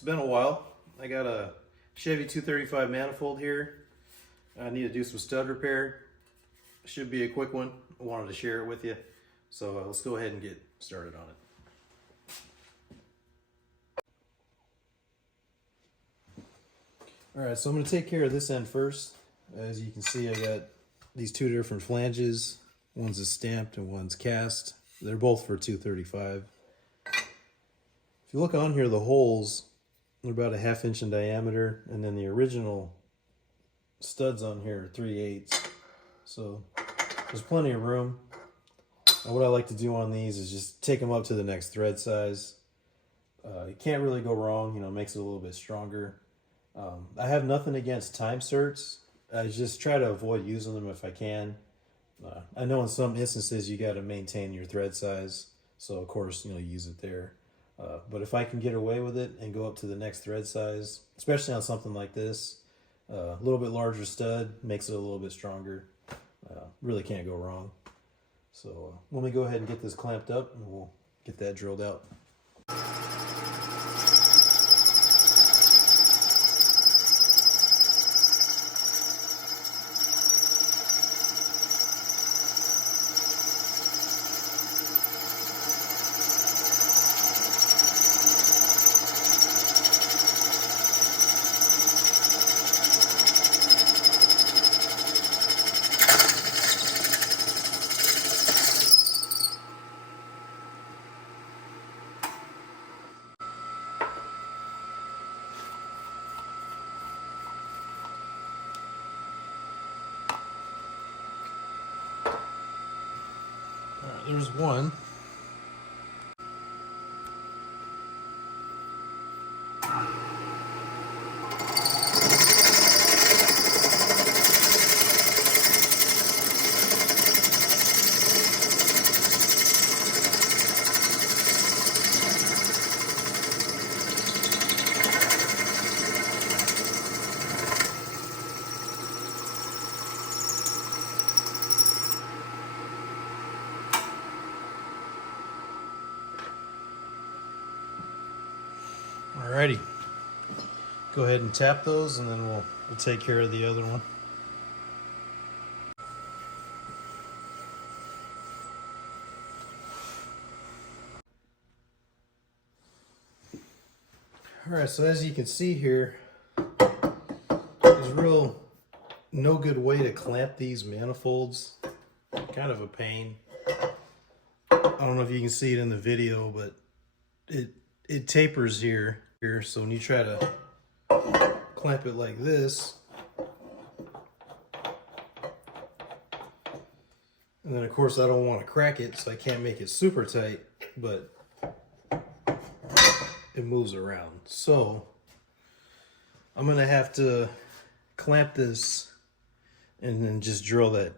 It's been a while. I got a Chevy 235 manifold here. I need to do some stud repair. Should be a quick one. I wanted to share it with you. So let's go ahead and get started on it. Alright, so I'm going to take care of this end first. As you can see, I got these two different flanges. One's a stamped and one's cast. They're both for 235. If you look on here, the holes, they're about a 1/2 inch in diameter, and then the original studs on here are 3/8. So there's plenty of room. And what I like to do on these is just take them up to the next thread size. You can't really go wrong, you know, it makes it a little bit stronger. I have nothing against time certs. I just try to avoid using them if I can. I know in some instances you got to maintain your thread size, so of course, you know, use it there. But if I can get away with it and go up to the next thread size, especially on something like this, a little bit larger stud makes it a little bit stronger. Really can't go wrong. So let me go ahead and get this clamped up and we'll get that drilled out. There's one. Alrighty, go ahead and tap those and then we'll take care of the other one. Alright, so as you can see here, there's real no good way to clamp these manifolds. Kind of a pain. I don't know if you can see it in the video, but it tapers here. So when you try to clamp it like this, and then of course I don't want to crack it, so I can't make it super tight, but it moves around. So I'm gonna have to clamp this and then just drill that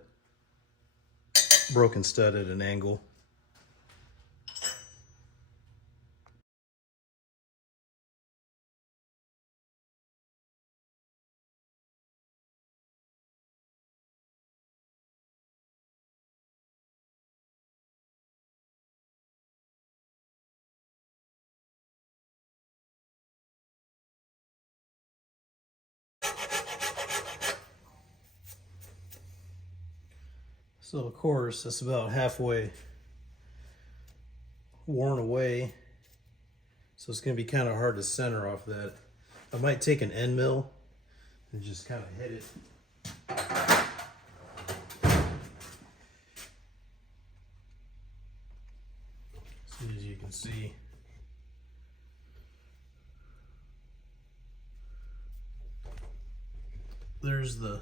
broken stud at an angle. So of course, it's about halfway worn away. So it's gonna be kind of hard to center off that. I might take an end mill and just kind of hit it. So as you can see, there's the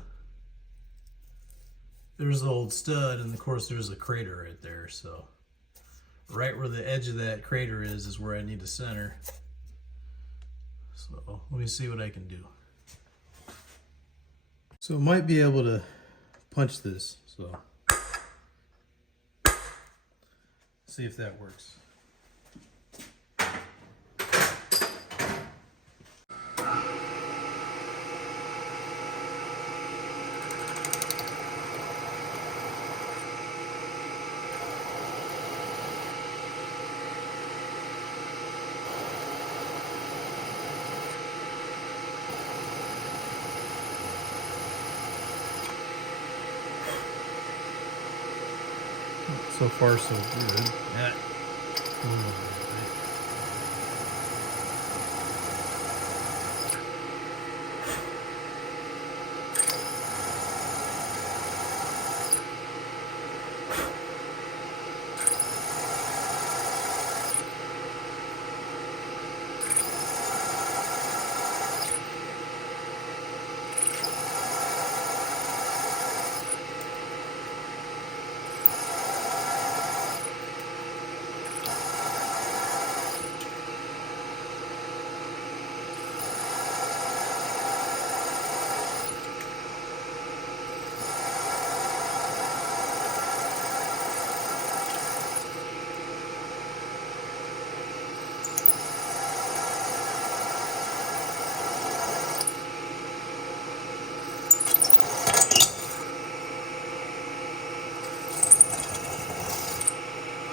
old stud, and of course there's a crater right there. So right where the edge of that crater is where I need to center. So let me see what I can do. So I might be able to punch this, so see if that works. So far, so good. Yeah.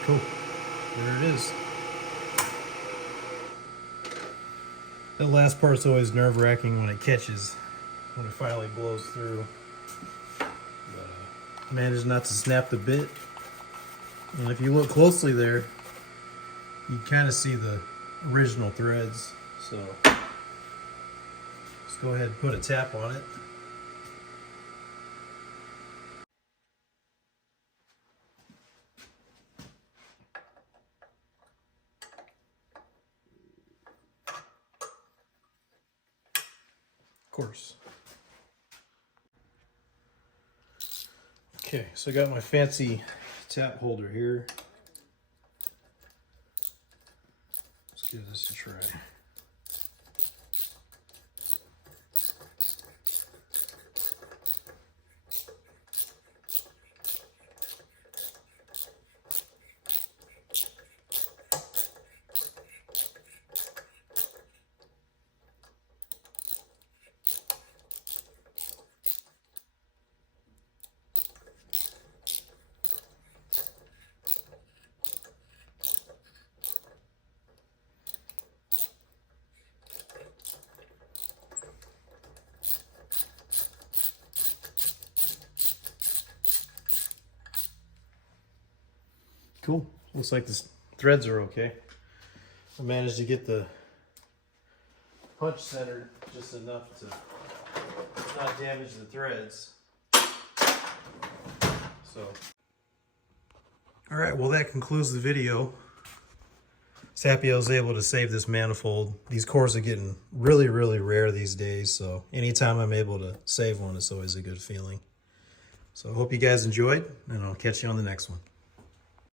Cool. There it is. That last part's always nerve-wracking when it catches, when it finally blows through. But, managed not to snap the bit. And if you look closely there, you kind of see the original threads. So let's go ahead and put a tap on it. Of course. Okay, so I got my fancy tap holder here. Let's give this a try. Cool. Looks like the threads are okay. I managed to get the punch centered just enough to not damage the threads. So, all right, well that concludes the video. Just happy I was able to save this manifold. These cores are getting really, really rare these days, so anytime I'm able to save one, it's always a good feeling. So I hope you guys enjoyed, and I'll catch you on the next one.